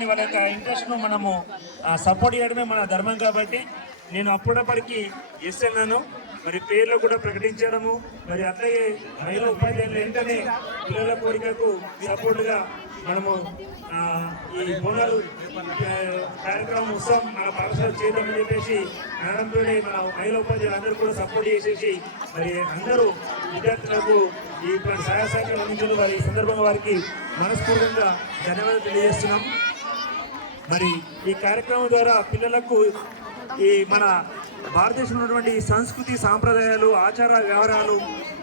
కానీ వాళ్ళ యొక్క ఇంట్రెస్ట్ను మనము సపోర్ట్ చేయడమే మన ధర్మం. కాబట్టి నేను అప్పుడప్పటికి ఎస్ అన్నాను. మరి పేర్లు కూడా ప్రకటించడము, మరి అట్లాగే మహిళా ఉపాధ్యాయులు వెంటనే పిల్లల కోరికకు సపోర్టుగా మనము ఈ బోనాలు కార్యక్రమం ఉత్సవం మన పాఠశాల చేద్దామని చెప్పేసి అనడంతోనే మన మహిళా ఉపాధ్యాయులు అందరూ కూడా సపోర్ట్ చేసేసి మరి అందరూ విద్యార్థులకు ఈ సహాయ సహకారాలు అందించారు. వారి ఈ సందర్భంగా వారికి మనస్ఫూర్తిగా ధన్యవాదాలు తెలియజేస్తున్నాం. మరి ఈ కార్యక్రమం ద్వారా పిల్లలకు ఈ మన భారతదేశంలో ఉన్నటువంటి సంస్కృతి సాంప్రదాయాలు ఆచార వ్యవహారాలు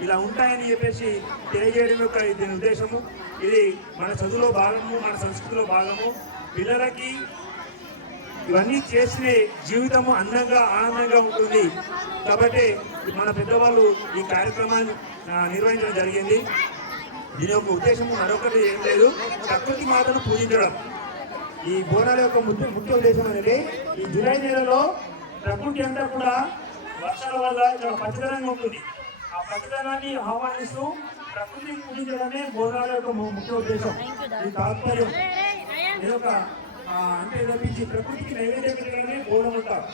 ఇలా ఉంటాయని చెప్పేసి తెలియజేయడం యొక్క దీని ఉద్దేశము. ఇది మన చదువులో భాగము, మన సంస్కృతిలో భాగము. పిల్లలకి ఇవన్నీ చేస్తే జీవితము అందంగా ఆనందంగా ఉంటుంది. కాబట్టి మన పెద్దవాళ్ళు ఈ కార్యక్రమాన్ని నిర్వహించడం జరిగింది. దీని యొక్క ఉద్దేశము మరొకటి ఏం లేదు, ప్రకృతి మాతను పూజించడం. ఈ బోనాల యొక్క ముఖ్య ఉద్దేశం అనేది ఈ జూలై నెలలో ప్రకృతి అంతా కూడా వర్షాల వల్ల ఇక్కడ పచ్చదనంగా ఉంటుంది. ఆ పచ్చదనాన్ని ఆహ్వానిస్తూ ప్రకృతిని పూజించడమే బోనాల యొక్క ముఖ్య ఉద్దేశం. ఈ తాత్పర్యం ఇదొక అంటే తప్పించి ప్రకృతికి నైవేద్యం పెట్టడమే బోనం ఉంటారు.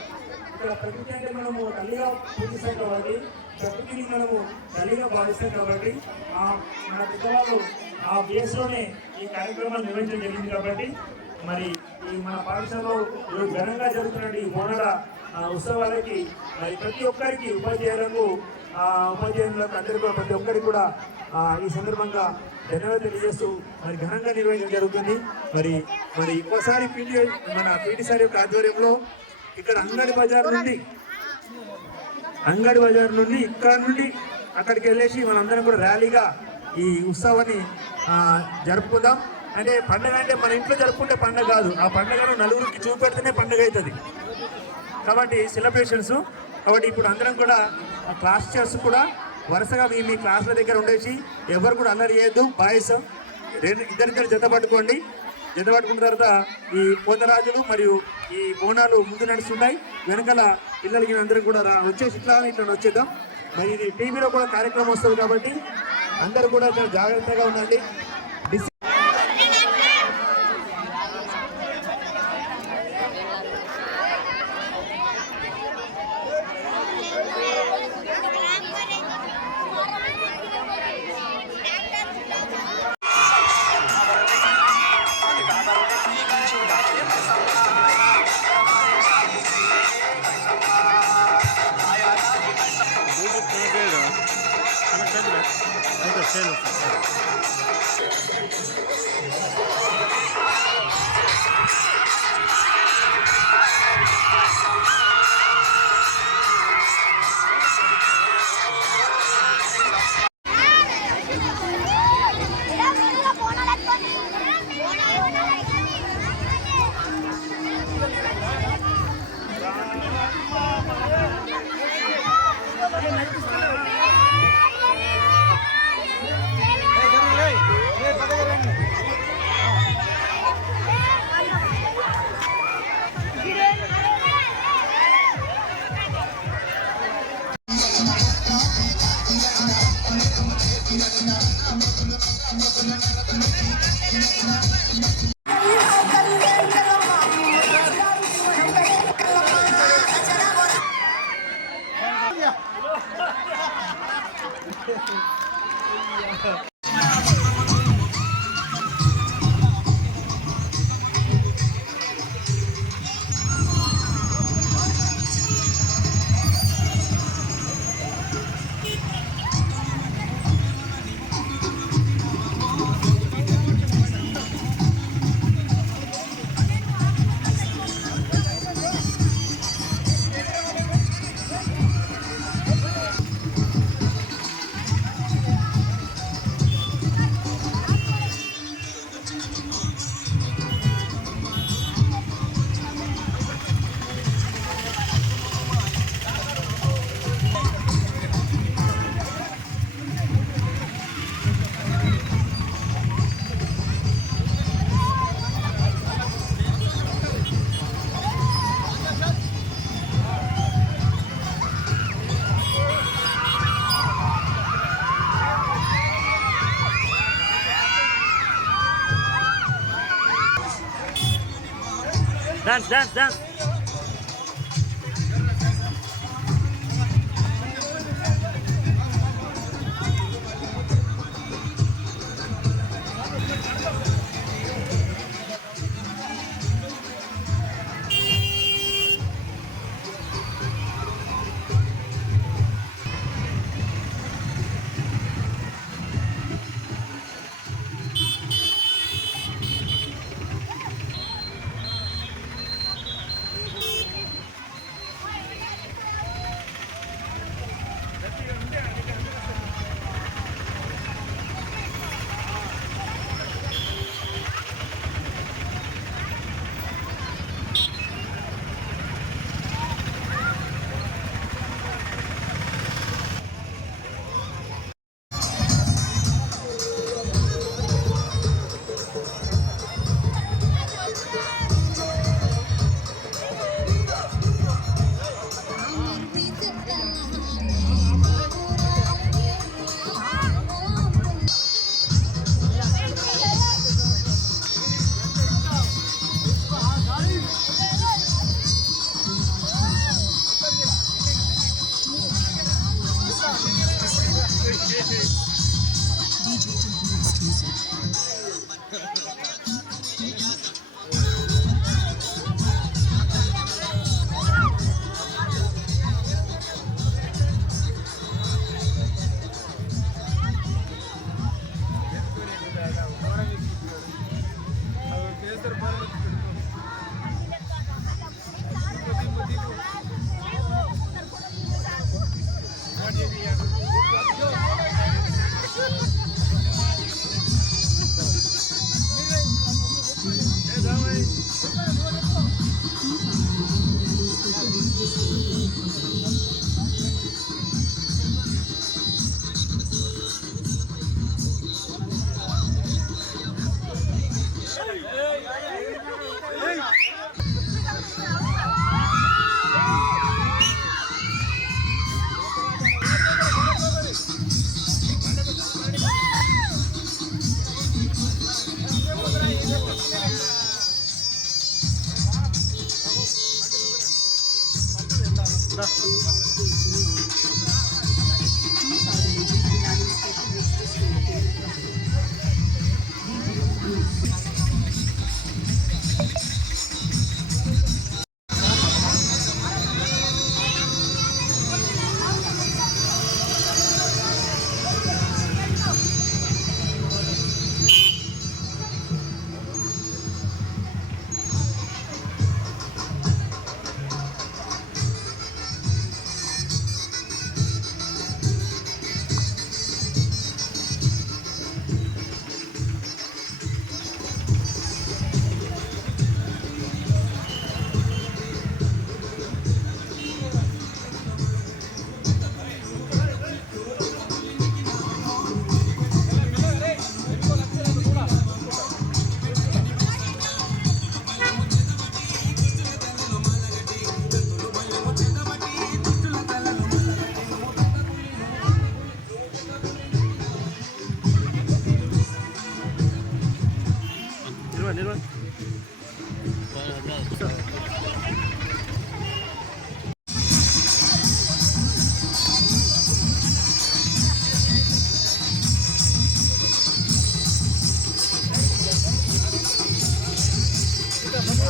ఇక్కడ ప్రకృతి అంటే మనము తల్లిగా పూజిస్తాం కాబట్టి, ప్రకృతిని మనము తల్లిగా భావిస్తాం కాబట్టి మన పెద్దవాళ్ళు ఆ బేస్లోనే ఈ కార్యక్రమాన్ని నిర్వహించడం జరిగింది. కాబట్టి మరి ఈ మన పాఠశాలలో ఘనంగా జరుగుతున్న ఈ బోనాల ఉత్సవాలకి మరి ప్రతి ఒక్కరికి ఉపాధ్యాయులకు అందరికీ ప్రతి ఒక్కరికి కూడా ఈ సందర్భంగా ధన్యవాదాలు తెలియజేస్తూ మరి ఘనంగా నిర్వహించడం జరుగుతుంది. మరి ఇంకోసారి మన పీటీ సార్ యొక్క ఆధ్వర్యంలో ఇక్కడ అంగడి బజార్ నుండి ఇక్కడ నుండి అక్కడికి వెళ్ళేసి మనందరం కూడా ర్యాలీగా ఈ ఉత్సవాన్ని జరుపుకుందాం. అంటే పండుగ అంటే మన ఇంట్లో జరుపుకుంటే పండుగ కాదు, ఆ పండుగను నలుగురికి చూపెడితేనే పండుగ అవుతుంది. కాబట్టి సెలబ్రేషన్స్. కాబట్టి ఇప్పుడు అందరం కూడా క్లాస్ చేస్తూ కూడా వరుసగా మీ క్లాసుల దగ్గర ఉండేసి ఎవరు కూడా అల్లరి చేయొద్దు. బాయ్స్ ఇద్దరిద్దరు జత పట్టుకోండి. జత పట్టుకున్న తర్వాత ఈ పోతరాజులు మరియు ఈ బోనాలు ముందు నడుస్తున్నాయి. వెనకాల పిల్లలకి అందరం కూడా వచ్చేసి ఇట్లా వచ్చేద్దాం. మరి ఇది టీవీలో కూడా కార్యక్రమం వస్తుంది కాబట్టి అందరూ కూడా జాగ్రత్తగా ఉండండి. Dance dance dance.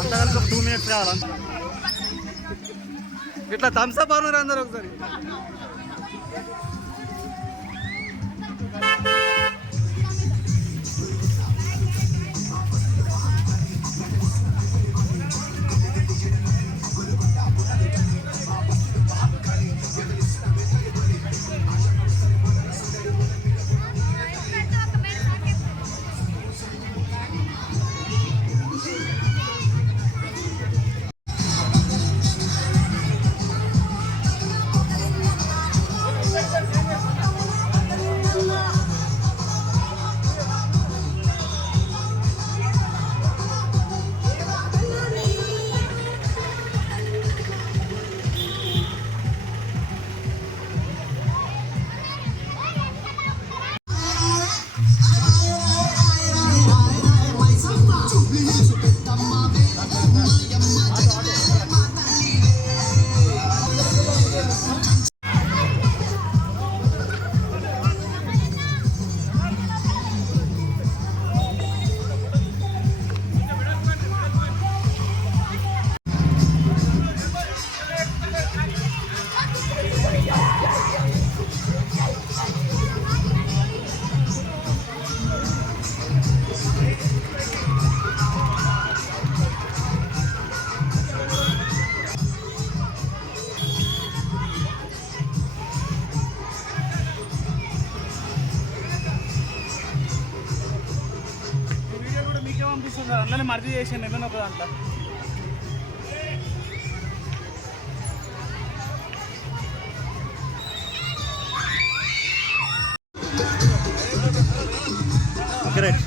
అంతకన్నా ఒక 2 minutes కావాలంత. ఇట్లా థమ్స్అప్ అన్నారు అందరు ఒకసారి. మర్జీ చేసాను నేను ఒక దాంట్లో. Okay right.